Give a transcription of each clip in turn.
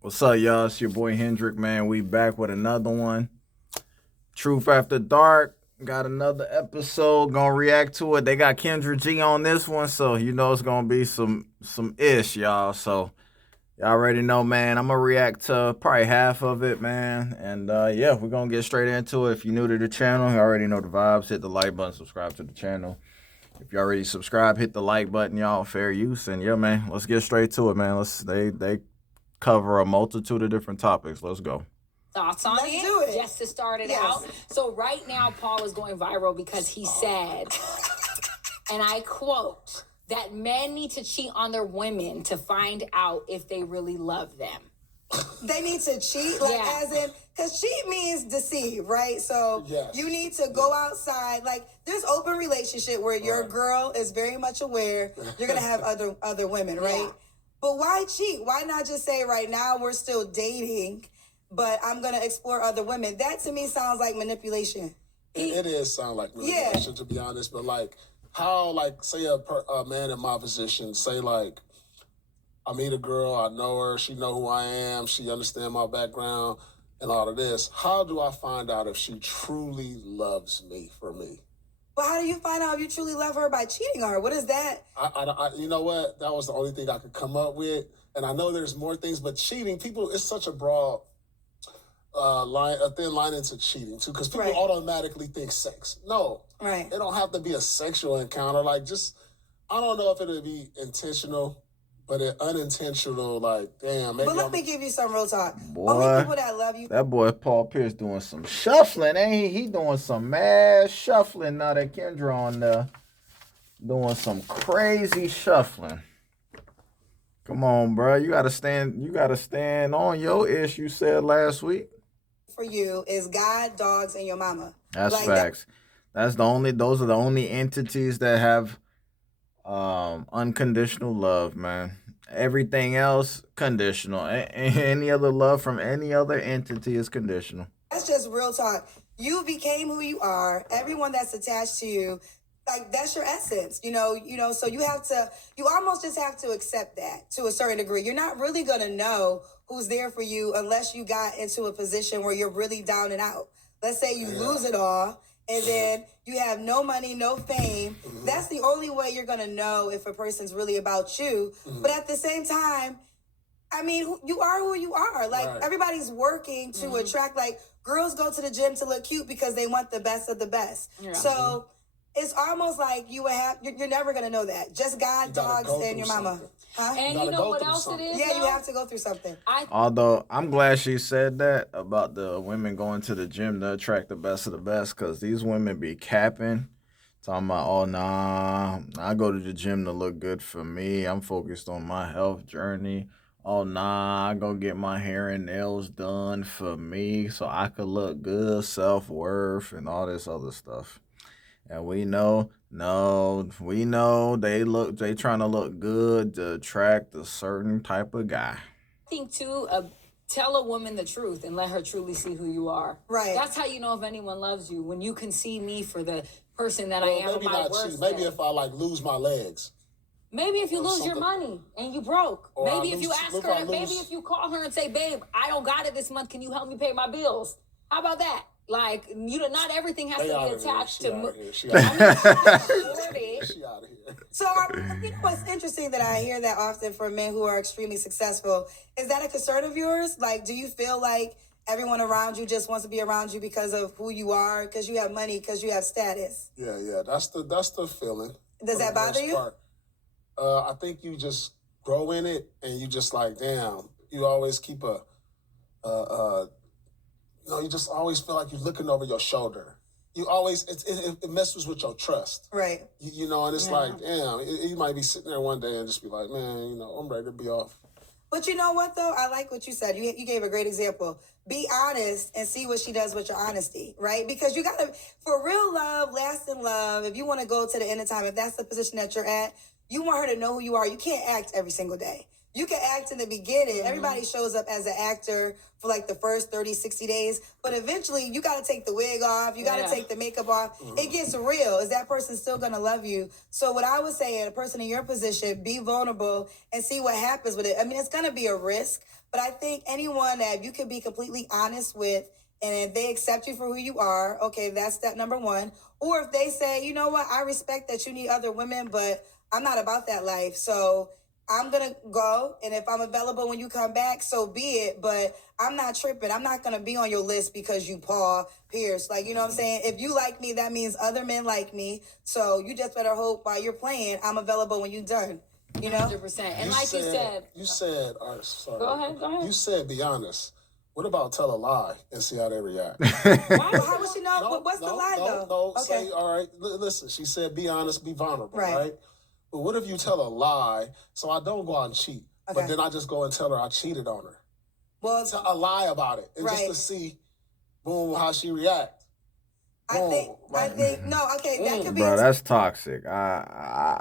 What's up, y'all? It's your boy Hendrick, man. We back with another one. Truth After Dark. Got another episode. Gonna react to it. They got Kendra G on this one, so you know it's gonna be some ish, y'all. So y'all already know, man. I'm gonna react to probably half of it, man. And yeah, we're gonna get straight into it. If you're new to the channel, you already know the vibes. Hit the like button, subscribe to the channel. If you already subscribed, hit the like button, y'all. Fair use. And yeah, man, let's get straight to it, man. They cover a multitude of different topics. Let's go. Thoughts on Let's do it. Just to start it out. So right now, Paul is going viral because he said, and I quote, that men need to cheat on their women to find out if they really love them. They need to cheat, like Yeah. as in, because cheat means deceive, right? So Yes. you need to go outside. Like there's open relationship where your Right. girl is very much aware you're gonna have other women, right? Yeah. But why cheat? Why not just say right now we're still dating, but I'm gonna explore other women? That to me sounds like manipulation. It is sound like manipulation, to be honest. But like, how like say a man in my position say like, I meet a girl, I know her, she know who I am, she understand my background and all of this. How do I find out if she truly loves me for me? But how do you find out if you truly love her by cheating on her? What is that? I you know what? That was the only thing I could come up with. And I know there's more things, but cheating, people, it's such a broad a thin line into cheating too, because people Right. automatically think sex. No, Right. it don't have to be a sexual encounter. Like just, I don't know if it'll be intentional, but it unintentional. Like damn, maybe. But let me give you some real talk. Boy. Only people that love you. That boy Paul Pierce doing some shuffling, ain't he? He doing some mad shuffling now that Kendra on there. Doing some crazy shuffling. Come on, bro. You gotta stand on your ish you said last week. For you is God, dogs, and your mama. That's Like facts. Those are the only entities that have unconditional love, man. Everything else conditional. Any other love from any other entity is conditional. That's just real talk. You became who you are. Everyone that's attached to you, like that's your essence. So you almost just have to accept that to a certain degree. You're not really gonna know who's there for you unless you got into a position where you're really down and out. Let's say you lose it all and then you have no money, no fame. That's the only way you're gonna know if a person's really about you. But at the same time, I mean, you are who you are. Like Right. everybody's working to attract. Like girls go to the gym to look cute because they want the best of the best. Yeah. So it's almost like you're never gonna know that. Just God, You gotta dogs, go and your through mama. something. Huh? And gotta you know go what through else something. it is? Yeah, you though? have to go through something. Although I'm glad she said that about the women going to the gym to attract the best of the best, because these women be capping, talking about, oh, nah, I go to the gym to look good for me. I'm focused on my health journey. Oh, nah, I go get my hair and nails done for me so I could look good, self-worth, and all this other stuff. And we know, no, we know they trying to look good to attract a certain type of guy. I think too, tell a woman the truth and let her truly see who you are. Right. That's how you know if anyone loves you, when you can see me for the person that I Well, am. maybe at my not worst cheat. Maybe day. if I like lose my legs. Maybe if you or lose your something. money and you broke. Or I Maybe if you lose- ask if her, I maybe lose- if you call her and say, babe, I don't got it this month. Can you help me pay my bills? How about that? Like, not everything has They to be out of here. attached She to. out of here. She I out mean, of she can afford here. it. She out of here. So you know what's interesting that I hear that often from men who are extremely successful is that a concern of yours? Like, do you feel like everyone around you just wants to be around you because of who you are, because you have money, because you have status? Yeah. That's the feeling. Does for that the bother most you? part. I think you just grow in it, and you just like, damn. You always keep you just always feel like you're looking over your shoulder. You always, it messes with your trust. Right. And it's Yeah. like, damn, you might be sitting there one day and just be like, man, I'm ready to be off. But you know what, though? I like what you said. You gave a great example. Be honest and see what she does with your honesty, right? Because you got to, for real love, lasting love, if you want to go to the end of time, if that's the position that you're at, you want her to know who you are. You can't act every single day. You can act in the beginning. Everybody shows up as an actor for like the first 30, 60 days. But eventually, you got to take the wig off. You got to take the makeup off. It gets real. Is that person still going to love you? So what I would say, a person in your position, be vulnerable and see what happens with it. I mean, it's going to be a risk. But I think anyone that you can be completely honest with, and if they accept you for who you are, okay, that's step number one. Or if they say, you know what, I respect that you need other women, but I'm not about that life. So I'm going to go, and if I'm available when you come back, so be it. But I'm not tripping. I'm not going to be on your list because you Paul Pierce. Like, you know what I'm saying? If you like me, that means other men like me. So you just better hope while you're playing, I'm available when you're done. You know? 100%. And like you said... You said... sorry. Go ahead. You said be honest. What about tell a lie and see how they react? Why? How would she know? What's the lie, though? No, okay. Say, all right, listen, she said be honest, be vulnerable, right? But what if you tell a lie, so I don't go out and cheat, but then I just go and tell her I cheated on her? Well, tell a lie about it, and just to see, boom, how she react. Boom. I think, no, okay, that could be... Bro, that's toxic. I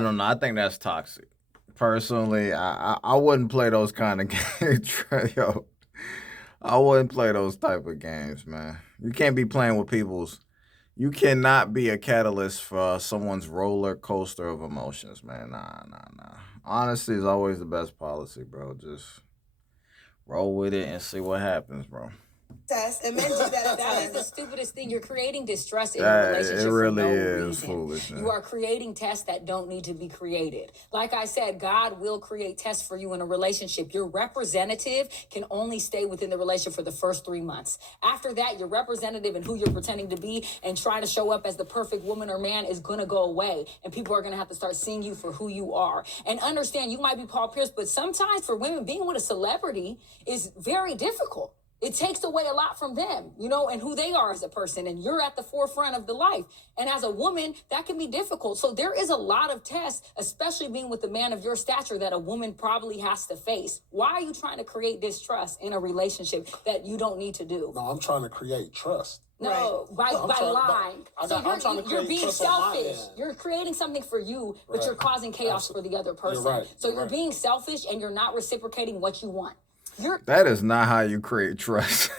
don't know. I think that's toxic. Personally, I wouldn't play those kind of games. Yo, I wouldn't play those type of games, man. You can't be playing with people's... You cannot be a catalyst for someone's roller coaster of emotions, man. Nah. Honesty is always the best policy, bro. Just roll with it and see what happens, bro. And men do that. That is the stupidest thing. You're creating distrust in a relationship. It really for no is reason. foolishness. You are creating tests that don't need to be created. Like I said, God will create tests for you in a relationship. Your representative can only stay within the relationship for the first 3 months. After that, your representative and who you're pretending to be and trying to show up as the perfect woman or man is going to go away. And people are going to have to start seeing you for who you are. And understand, you might be Paul Pierce, but sometimes for women, being with a celebrity is very difficult. It takes away a lot from them, you know, and who they are as a person. And you're at the forefront of the life. And as a woman, that can be difficult. So there is a lot of tests, especially being with a man of your stature, that a woman probably has to face. Why are you trying to create distrust in a relationship that you don't need to do? No, I'm trying to create trust. No, by lying. You're being selfish. You're creating something for you, but you're causing chaos for the other person. You're being selfish and you're not reciprocating what you want. That is not how you create trust.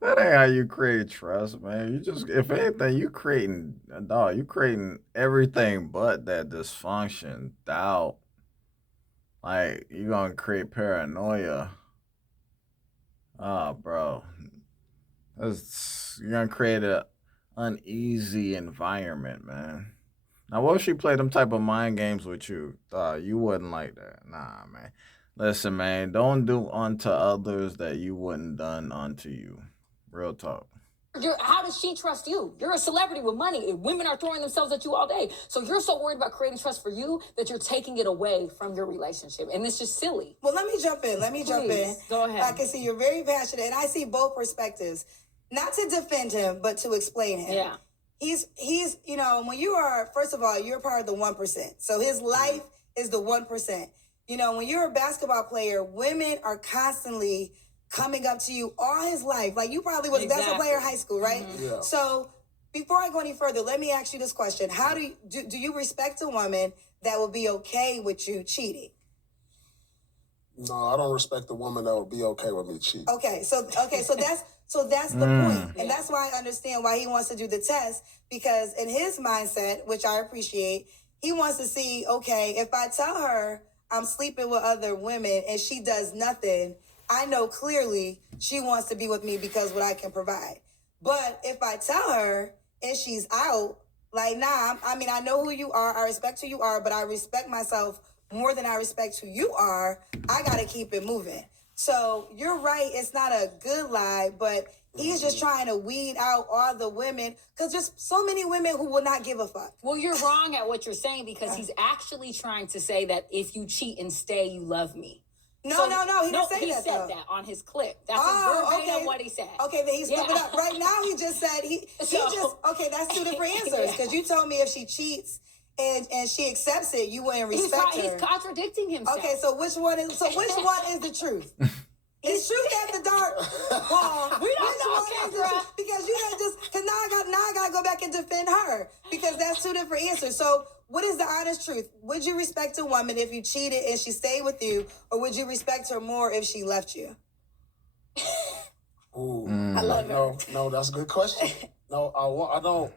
That ain't how you create trust, man. You just, if anything, you creating everything but that dysfunction, doubt. Like, you're gonna create paranoia. Oh, bro. You're gonna create an uneasy environment, man. Now, what if she played them type of mind games with you? You wouldn't like that. Nah, man. Listen, man, don't do unto others that you wouldn't done unto you. Real talk. How does she trust you? You're a celebrity with money. Women are throwing themselves at you all day. So you're so worried about creating trust for you that you're taking it away from your relationship. And it's just silly. Well, let me jump in. Go ahead. I can see you're very passionate, and I see both perspectives. Not to defend him, but to explain him. Yeah. He's, you know, when you are, first of all, you're part of the 1%. So his life is the 1%. You know, when you're a basketball player, women are constantly coming up to you all his life. Like, you probably was a basketball player in high school, right? Mm-hmm. Yeah. So before I go any further, let me ask you this question. How do you respect a woman that will be okay with you cheating? No, I don't respect a woman that would be okay with me cheating. Okay, so that's the point. And that's why I understand why he wants to do the test, because in his mindset, which I appreciate, he wants to see, okay, if I tell her I'm sleeping with other women and she does nothing, I know clearly she wants to be with me because what I can provide. But if I tell her and she's out, like, nah, I mean, I know who you are, I respect who you are, but I respect myself more than I respect who you are, I gotta keep it moving. So you're right, it's not a good lie, but he's just trying to weed out all the women, because there's so many women who will not give a fuck. Well, you're wrong at what you're saying, because he's actually trying to say that if you cheat and stay, you love me. No, he didn't say that. He said that on his clip. That's verbatim what he said. Okay, then he's flipping up. Right now, he just said, okay, that's two different answers, because you told me if she cheats and she accepts it, you wouldn't respect her. He's contradicting himself. Okay, so which one is the truth? It's truth after dark. Paul. We don't know, Kendra. Because you gotta just, because now I gotta go back and defend her because that's two different answers. So what is the honest truth? Would you respect a woman if you cheated and she stayed with you, or would you respect her more if she left you? Ooh, I love her. No, that's a good question. No, I don't.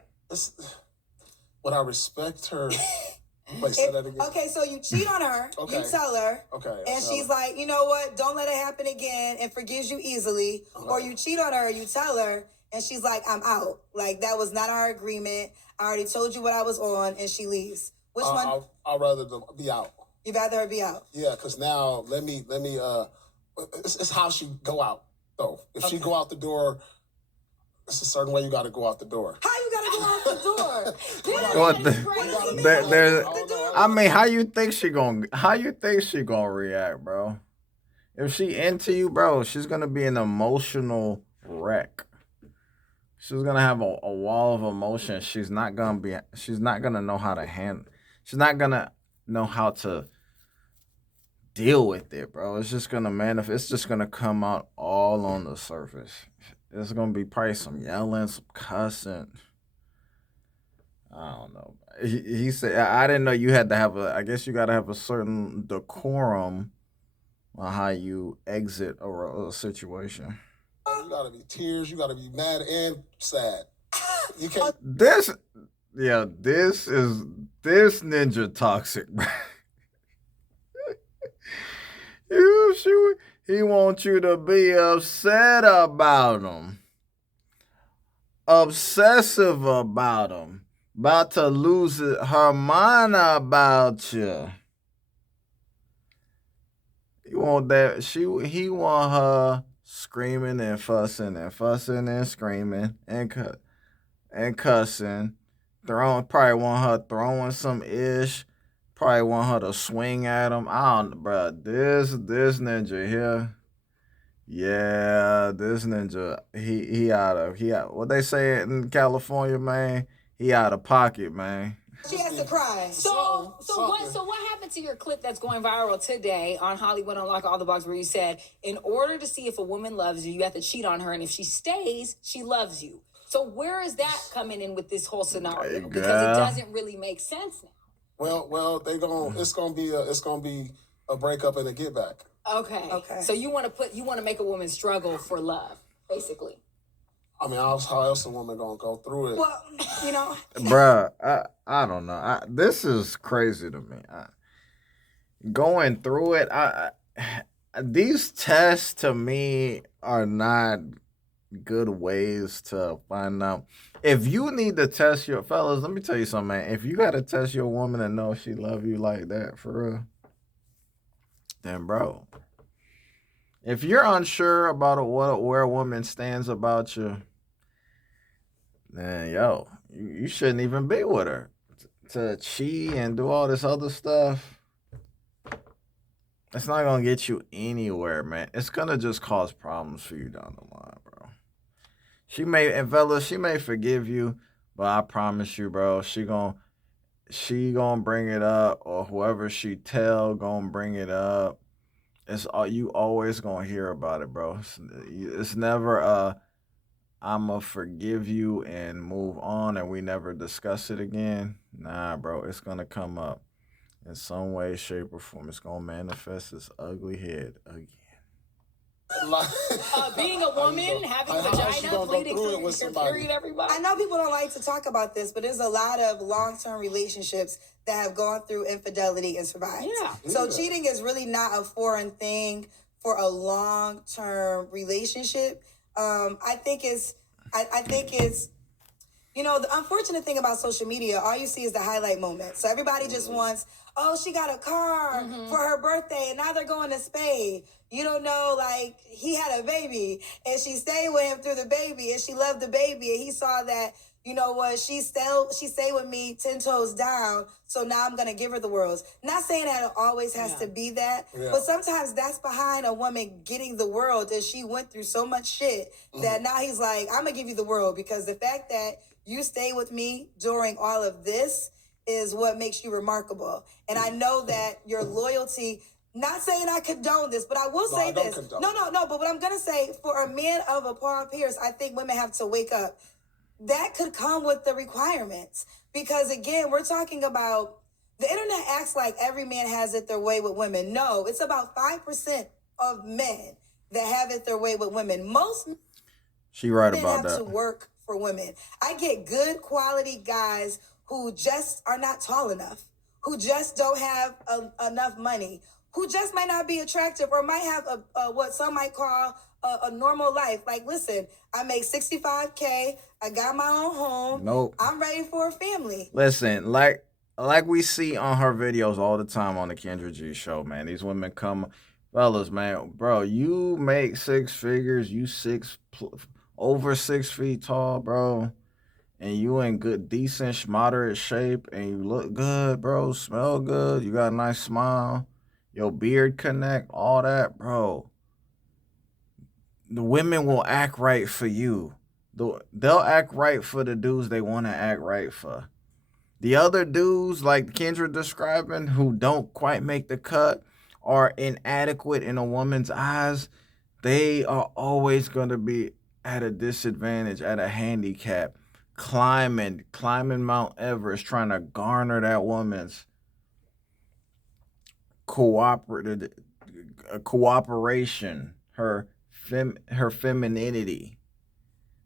Would I respect her? Wait, say that again. Okay, so you cheat on her, you tell her, and she's like, you know what, don't let it happen again, and forgives you easily. Okay. Or you cheat on her, you tell her, and she's like, I'm out. Like, that was not our agreement. I already told you what I was on, and she leaves. Which one? I'd rather be out. You'd rather her be out? Yeah, because now, it's how she go out, though. If she go out the door, it's a certain way you got to go out the door. How you got to go out the door? I mean, how you think she gonna react, bro? If she into you, bro, she's gonna be an emotional wreck. She's gonna have a wall of emotion. She's not gonna know how to handle. She's not gonna know how to deal with it, bro. It's just gonna manifest. It's just gonna come out all on the surface. It's gonna be probably some yelling, some cussing. I don't know. He said, I didn't know you had to have I guess you got to have a certain decorum on how you exit a situation. You got to be tears. You got to be mad and sad. You can't. This ninja toxic, bro. He wants you to be upset about him. Obsessive about him. About to lose her mind about you. He want her screaming and fussing and screaming and cussing. Probably want her throwing some ish. Probably want her to swing at him. I don't, bro. This ninja here. Yeah, this ninja. He out. What they say in California, man. He out of pocket, man. She has to cry. So what happened to your clip that's going viral today on Hollywood Unlock All the Blogs, where you said, in order to see if a woman loves you, you have to cheat on her, and if she stays, she loves you. So where is that coming in with this whole scenario? Because it doesn't really make sense now. Well, it's gonna be a breakup and a get back. Okay. So you want to make a woman struggle for love, basically. I mean, how else a woman gonna go through it? Well, you know, bruh, I don't know. This is crazy to me. Going through it, these tests to me are not good ways to find out. If you need to test your fellas, let me tell you something, man. If you gotta test your woman and know she love you like that for real, then bro. If you're unsure about where a woman stands about you, then you shouldn't even be with her. To cheat and do all this other stuff, it's not gonna get you anywhere, man. It's gonna just cause problems for you down the line, bro. She may forgive you, but I promise you, bro, she gonna bring it up, or whoever she tell gonna bring it up. You always gonna hear about it, bro. It's never I'ma forgive you and move on and we never discuss it again. Nah, bro, it's gonna come up in some way, shape, or form. It's gonna manifest its ugly head again. Being a woman, having a vagina, bleeding through your period, everybody. I know people don't like to talk about this, but there's a lot of long-term relationships that have gone through infidelity and survived. Yeah. So cheating is really not a foreign thing for a long-term relationship. I think it's, you know, the unfortunate thing about social media, all you see is the highlight moment. So everybody just wants, oh, she got a car for her birthday, and now they're going to Spain. You don't know, like, he had a baby, and she stayed with him through the baby, and she loved the baby, and he saw that, you know what, she stayed with me 10 toes down, so now I'm going to give her the world. Not saying that it always has to be that, but sometimes that's behind a woman getting the world, and she went through so much shit that now he's like, I'm going to give you the world, because the fact that you stay with me during all of this is what makes you remarkable. And I know that your loyalty, Not saying I condone this, but I will say this. No. But what I'm gonna say, for a man of a Paul Pierce, I think women have to wake up. That could come with the requirements, because again, we're talking about, the internet acts like every man has it their way with women. No, it's about 5% of men that have it their way with women. Most she right men about have that. to work for women. I get good quality guys who just are not tall enough, who just don't have enough money, who just might not be attractive, or might have a what some might call a normal life. Like, listen, I make $65K. I got my own home. Nope. I'm ready for a family. Listen, like we see on her videos all the time on the Kendra G show, man. These women come, fellas, man, bro. You make six figures. You over 6 feet tall, bro, and you in good, decent, moderate shape, and you look good, bro. Smell good. You got a nice smile. Your beard connect, all that, bro. The women will act right for you. They'll act right for the dudes they want to act right for. The other dudes, like Kendra describing, who don't quite make the cut, are inadequate in a woman's eyes. They are always going to be at a disadvantage, at a handicap, climbing Mount Everest, trying to garner that woman's cooperation, her femininity.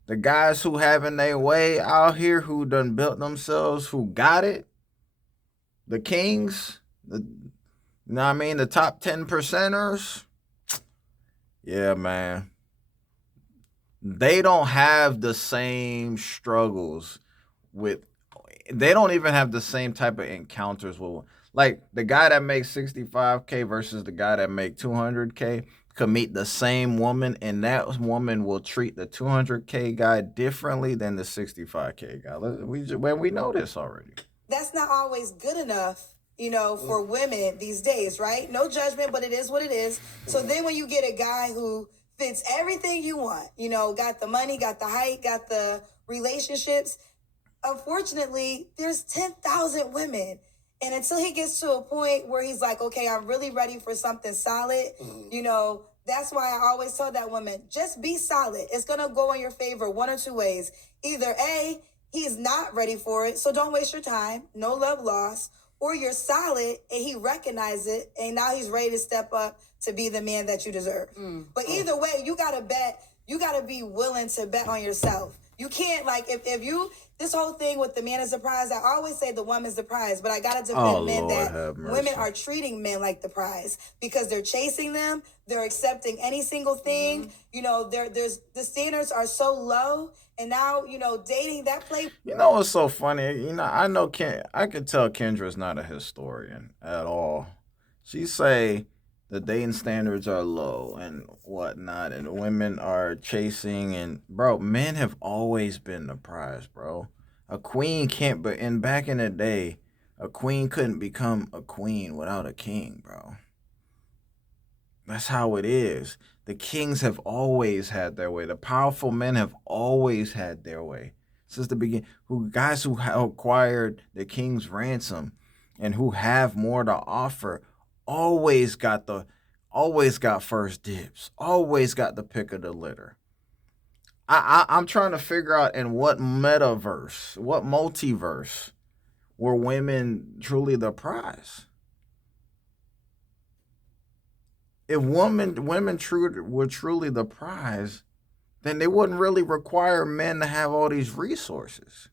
The guys who having their way out here, who done built themselves, who got it, the kings, you know what I mean, the top 10%ers, yeah, man. They don't have the same struggles with, they don't even have the same type of encounters with, like, the guy that makes 65K versus the guy that make 200K could meet the same woman, and that woman will treat the 200K guy differently than the 65K guy. We know this already. That's not always good enough, for women these days, right? No judgment, but it is what it is. So then when you get a guy who fits everything you want, got the money, got the height, got the relationships, unfortunately, there's 10,000 women. And until he gets to a point where he's like, okay, I'm really ready for something solid, that's why I always tell that woman, just be solid. It's going to go in your favor one or two ways. Either A, he's not ready for it, so don't waste your time, no love lost, or you're solid and he recognizes it and now he's ready to step up to be the man that you deserve. But either way, you got to be willing to bet on yourself. You can't, like, if you, this whole thing with the man is the prize, I always say the woman's the prize, but I got to defend men that women are treating men like the prize because they're chasing them, they're accepting any single thing, there's the standards are so low, and now, dating that play. What's so funny? I could tell Kendra's not a historian at all. She say the dating standards are low and whatnot, and women are chasing, and bro, men have always been the prize, bro. A queen can't, and back in the day, a queen couldn't become a queen without a king, bro. That's how it is. The kings have always had their way. The powerful men have always had their way since the beginning. Guys who acquired the king's ransom and who have more to offer always got first dibs, always got the pick of the litter. I'm trying to figure out in what metaverse, what multiverse were women truly the prize. If women were truly the prize, then they wouldn't really require men to have all these resources.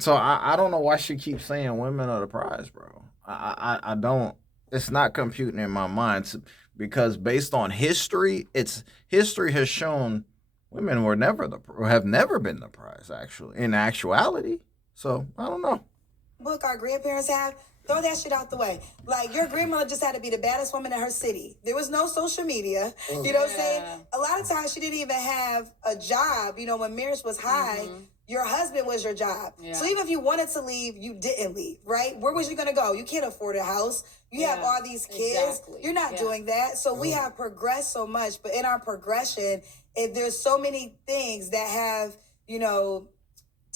So I don't know why she keeps saying women are the prize, bro. I don't. It's not computing in my mind because based on history, history has shown women have never been the prize, actually, in actuality. So I don't know. Book our grandparents have. Throw that shit out the way. Like, your grandmother just had to be the baddest woman in her city. There was no social media. You know what I'm saying? A lot of times she didn't even have a job. When marriage was high, your husband was your job. Yeah. So even if you wanted to leave, you didn't leave, right? Where was you going to go? You can't afford a house. You have all these kids. Exactly. You're not doing that. So we have progressed so much. But in our progression, there's so many things that have,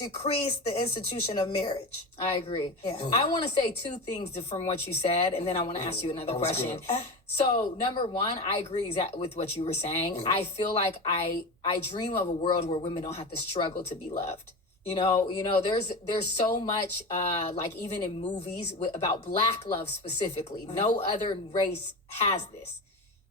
decrease the institution of marriage. I agree. Yeah. I want to say two things from what you said, and then I want to ask you another question. So, number one, I agree with what you were saying. I feel like I dream of a world where women don't have to struggle to be loved. You know, there's so much, like even in movies about Black love specifically. No other race has this.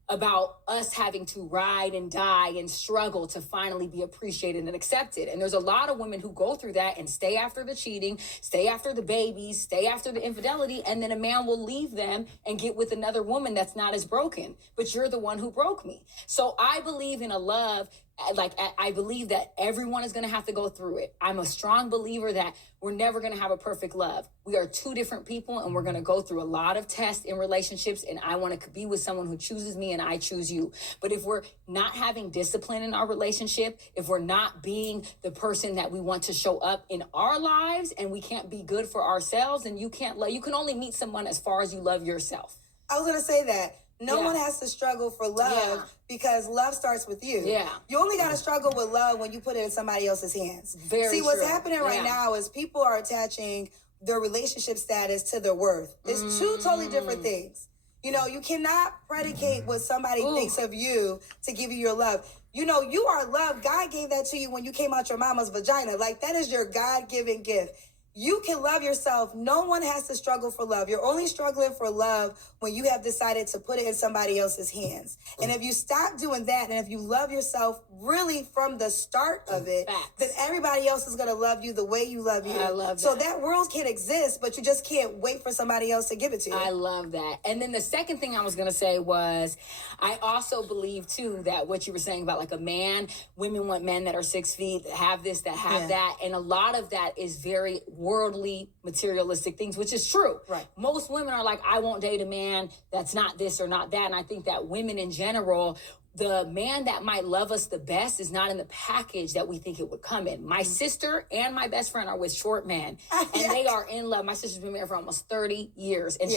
About us having to ride and die and struggle to finally be appreciated and accepted. And there's a lot of women who go through that and stay after the cheating, stay after the babies, stay after the infidelity, and then a man will leave them and get with another woman that's not as broken. But you're the one who broke me. So I believe in a love, like I believe that everyone is going to have to go through it. I'm a strong believer that we're never going to have a perfect love. We are two different people, and we're going to go through a lot of tests in relationships, and I want to be with someone who chooses me and I choose you. But if we're not having discipline in our relationship, if we're not being the person that we want to show up in our lives, and we can't be good for ourselves, and you can only meet someone as far as you love yourself. I was going to say that. No one has to struggle for love because love starts with you. Yeah. You only got to struggle with love when you put it in somebody else's hands. Very what's true. happening right now is people are attaching their relationship status to their worth. It's two totally different things. You know, you cannot predicate what somebody thinks of you to give you your love. You know, you are loved. God gave that to you when you came out your mama's vagina. Like, that is your God-given gift. You can love yourself. No one has to struggle for love. You're only struggling for love when you have decided to put it in somebody else's hands. And if you stop doing that, and if you love yourself really from the start of it, then everybody else is going to love you the way you love you. I love that. So that world can exist, but you just can't wait for somebody else to give it to you. I love that. And then the second thing I was going to say was, I also believe too that what you were saying about like a man, women want men that are 6 feet, that have this, that have that. And a lot of that is very worldly, materialistic things, which is true. Right. Most women are like, I won't date a man that's not this or not that. And I think that women in general, the man that might love us the best is not in the package that we think it would come in. My sister and my best friend are with short men, and they are in love. My sister's been married for almost 30 years, and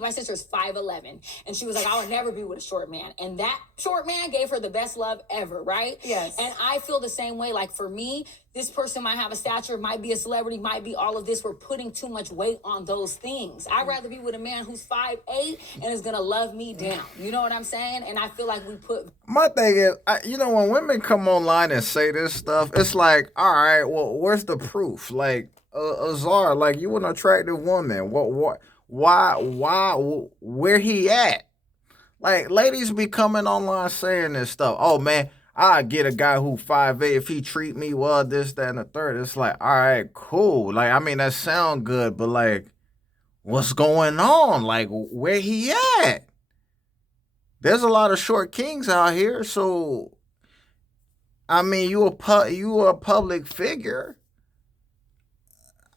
my sister's 5'11", and she was like, I would never be with a short man. And that short man gave her the best love ever, right? Yes. And I feel the same way. Like, for me, this person might have a stature, might be a celebrity, might be all of this. We're putting too much weight on those things. I'd rather be with a man who's 5'8" and is going to love me down. You know what I'm saying? And I feel like we put... My thing is, when women come online and say this stuff, it's like, all right, well, where's the proof? Like, Azar, like, you an attractive woman. Why, where he at? Like, ladies be coming online saying this stuff. Oh, man, I get a guy who 5'8", if he treat me well, this, that, and the third. It's like, all right, cool. Like, I mean, that sound good, but like, what's going on? Like, where he at? There's a lot of short kings out here, so I mean, you a public figure.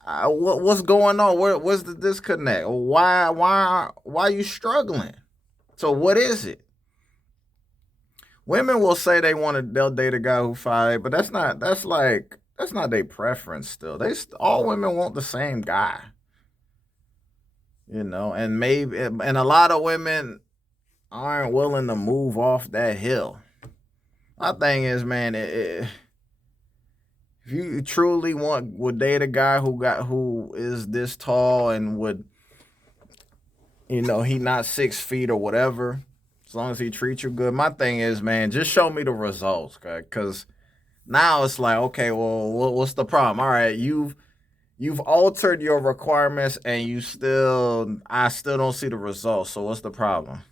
What's going on? What's the disconnect? Why are you struggling? So what is it? Women will say they'll date a guy who 5'8", but that's not their preference. Still, all women want the same guy. And a lot of women aren't willing to move off that hill. My thing is, man, if you truly would date a guy who is this tall and would, he not 6 feet or whatever, as long as he treats you good. My thing is, man, just show me the results, because now it's like, okay, well, what's the problem? All right, you've altered your requirements, and I still don't see the results. So what's the problem?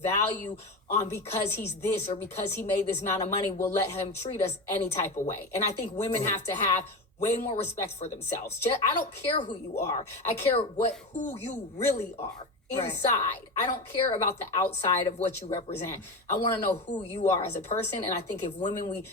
Value on because he's this or because he made this amount of money will let him treat us any type of way. And I think women have to have way more respect for themselves. I don't care who you are. I care who you really are inside. Right. I don't care about the outside of what you represent. I want to know who you are as a person. And I think if women, we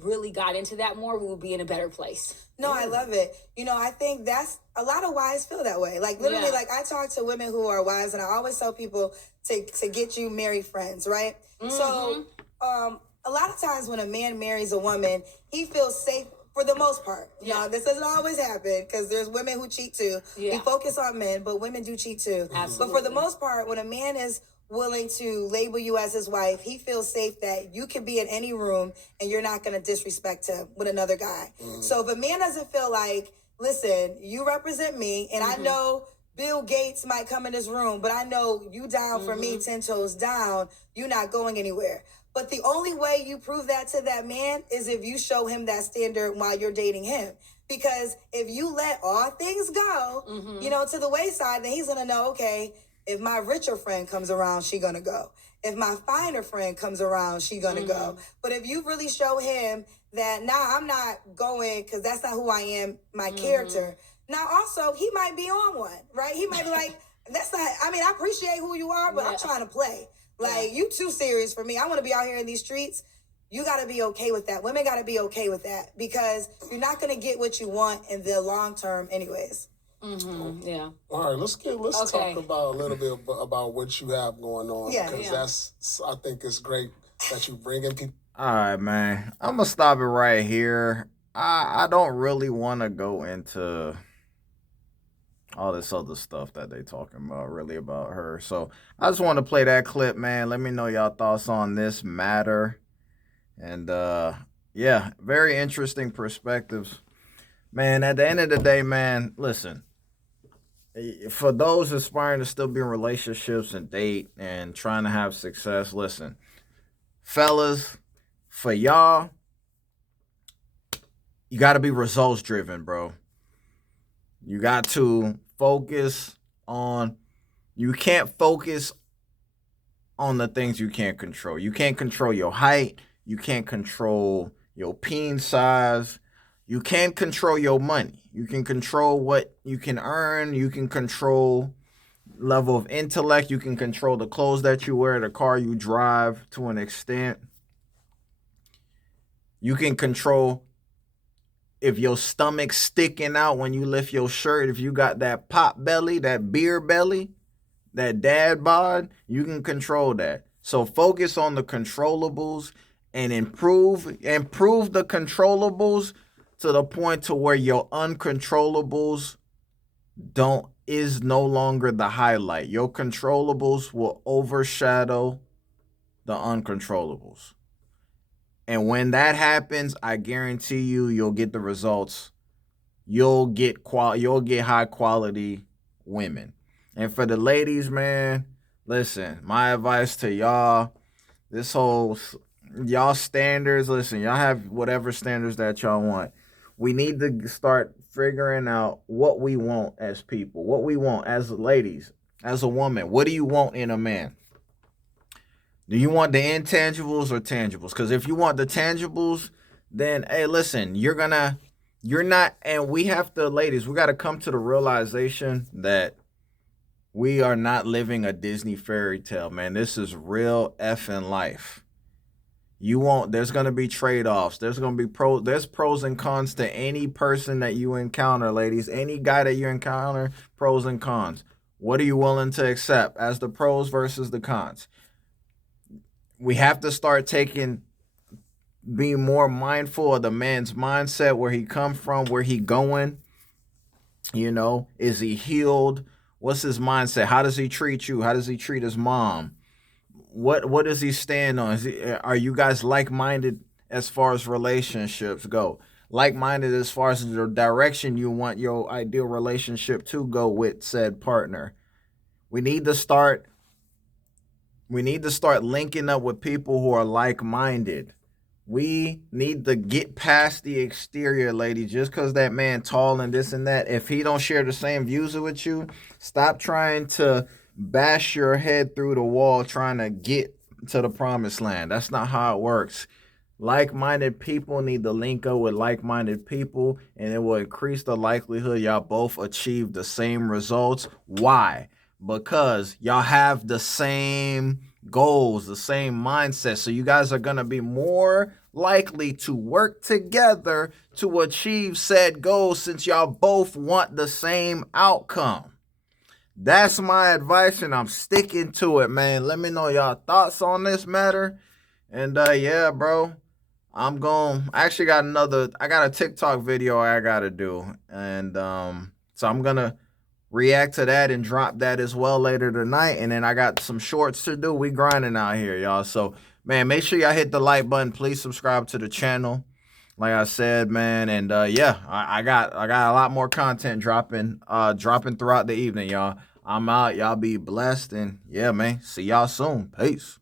really got into that more, we would be in a better place. No, I love it. I think that's a lot of wives feel that way. Like, literally, like, I talk to women who are wives, and I always tell people to get you married friends, right? Mm-hmm. So a lot of times when a man marries a woman, he feels safe for the most part. Now, this doesn't always happen, because there's women who cheat too. We focus on men, but women do cheat too. Absolutely. But for the most part, when a man is willing to label you as his wife. He feels safe that you can be in any room and you're not going to disrespect him with another guy. So if a man doesn't feel like, listen, you represent me, and I know Bill Gates might come in this room, but I know you down for me 10 toes down, you're not going anywhere. But the only way you prove that to that man is if you show him that standard while you're dating him. Because if you let all things go, you know, to the wayside, then he's going to know, okay, if my richer friend comes around, she going to go. If my finer friend comes around, she going to go. But if you really show him that, nah, I'm not going because that's not who I am, my character. Now, also, he might be on one, right? He might be like, that's not, I mean, I appreciate who you are, but I'm trying to play. Like, you too serious for me. I want to be out here in these streets. You got to be okay with that. Women got to be okay with that because you're not going to get what you want in the long term anyways. Yeah. All right, let's talk about a little bit about what you have going on. Yeah. Because that's, I think it's great that you bringing people. All right, man. I'm gonna stop it right here. I don't really want to go into all this other stuff that they talking about, really about her. So I just want to play that clip, man. Let me know y'all thoughts on this matter. And yeah, very interesting perspectives. Man, at the end of the day, man, listen. For those aspiring to still be in relationships and date and trying to have success, listen. Fellas, for y'all, you got to be results driven, bro. You got to focus on, you can't focus on the things you can't control. You can't control your height. You can't control your peen size. You can't control your money. You can control what you can earn. You can control level of intellect. You can control the clothes that you wear, the car you drive to an extent. You can control if your stomach's sticking out when you lift your shirt. If you got that pop belly, that beer belly, that dad bod, you can control that. So focus on the controllables and improve the controllables to the point to where your uncontrollables is no longer the highlight. Your controllables will overshadow the uncontrollables. And when that happens, I guarantee you'll get the results. You'll get high quality women. And for the ladies, man, listen, my advice to y'all, y'all standards, listen, y'all have whatever standards that y'all want. We need to start figuring out what we want as people, what we want as ladies, as a woman. What do you want in a man? Do you want the intangibles or tangibles? Because if you want the tangibles, then, hey, listen, and we have to, ladies, we got to come to the realization that we are not living a Disney fairy tale, man. This is real effing life. There's going to be trade-offs. There's going to be there's pros and cons to any person that you encounter, ladies. Any guy that you encounter, pros and cons. What are you willing to accept as the pros versus the cons? We have to start being more mindful of the man's mindset, where he come from, where he going. You know, is he healed? What's his mindset? How does he treat you? How does he treat his mom? What does he stand on? Are you guys like-minded as far as relationships go? Like-minded as far as the direction you want your ideal relationship to go with said partner. We need to start linking up with people who are like-minded. We need to get past the exterior, ladies. Just because that man tall and this and that, if he don't share the same views with you, stop trying to bash your head through the wall trying to get to the promised land. That's not how it works. Like-minded people need to link up with like-minded people, and it will increase the likelihood y'all both achieve the same results. Why? Because y'all have the same goals, the same mindset. So you guys are going to be more likely to work together to achieve said goals, since y'all both want the same outcome. That's my advice, and I'm sticking to it, man. Let me know y'all thoughts on this matter. And yeah, bro, I actually got a TikTok video I gotta do. And so I'm gonna react to that and drop that as well later tonight. And then I got some shorts to do. We grinding out here, y'all. So, man, make sure y'all hit the like button. Please subscribe to the channel. Like I said, man, and yeah, I got a lot more content dropping throughout the evening, y'all. I'm out. Y'all be blessed, and yeah, man. See y'all soon. Peace.